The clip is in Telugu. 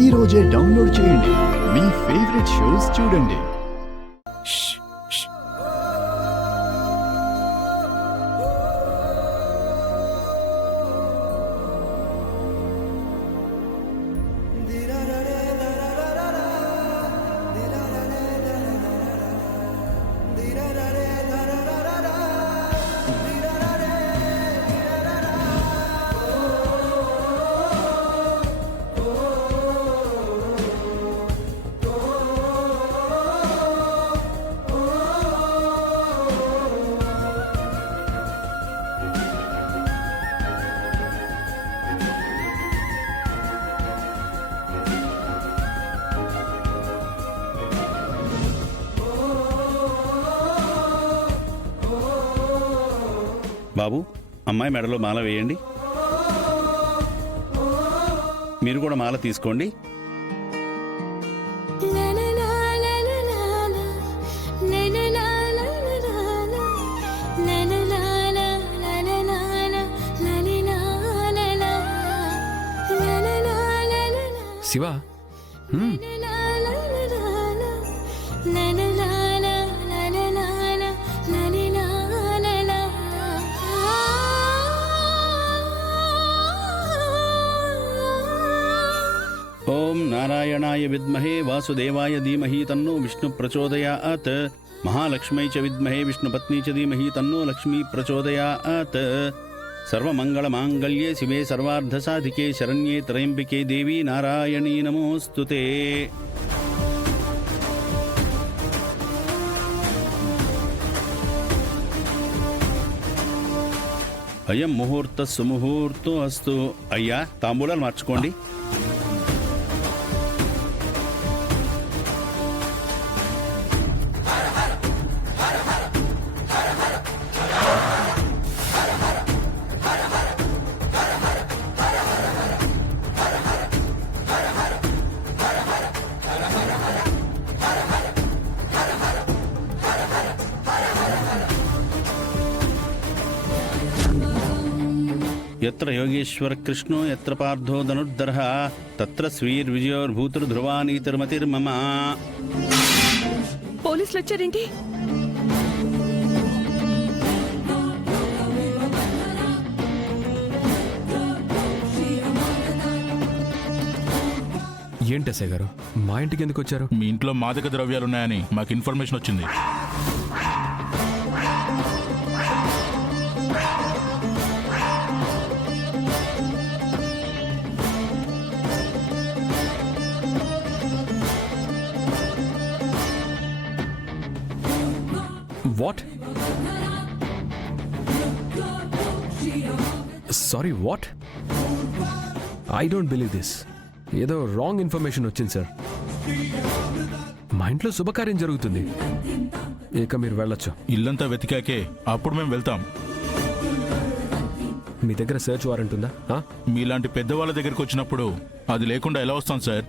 ఈ రోజే డౌన్లోడ్ చేయండి. మీ ఫేవరెట్ షోస్ చూడండి. బాబు, అమ్మాయి మెడలో మాల వేయండి. మీరు కూడా మాల తీసుకోండి. శివ, ఓం నారాయణాయ విద్మహే వాసుదేవాయ ధీమహి తన్నో విష్ణు ప్రచోదయాత్. మహాలక్ష్మై చ విద్మహే విష్ణుపత్ని చ ధీమహి తన్నో లక్ష్మీ ప్రచోదయాత్. సర్వమంగళమాంగళ్యే శివే సర్వార్ధసాధికే శరణ్యే త్రయంబికే దేవి నారాయణీ నమోస్తుతే. అయం ముహూర్త సుముహూర్తో అస్తు. అయ్యా, తాంబూలాలు మార్చుకోండి. ఎత్ర యోగేశ్వర కృష్ణో ఎత్ర పార్థో ధనుర్ధరః తత్ర శ్రీర్విజయోర్భూతుర్ధ్రువానీతిర్మతిర్మమ. పోలీసులు వచ్చారేంటి? ఏంటి ఎస్ఐ గారు, మా ఇంటికి ఎందుకు వచ్చారు? మీ ఇంట్లో మాదక ద్రవ్యాలున్నాయని మాకు ఇన్ఫర్మేషన్ వచ్చింది. What? Sorry, what? I don't believe this. ఏదో రాంగ్ ఇన్ఫర్మేషన్ వచ్చింది సార్. మా ఇంట్లో శుభకార్యం జరుగుతుంది. ఇక మీరు వెళ్ళొచ్చు. ఇల్లంతా వెతికాకే అప్పుడు మేము వెళ్తాం. మీ దగ్గర సర్చ్ వారెంట్ ఉందా? మీలాంటి పెద్దవాళ్ళ దగ్గరికి వచ్చినప్పుడు అది లేకుండా ఎలా వస్తాం సార్?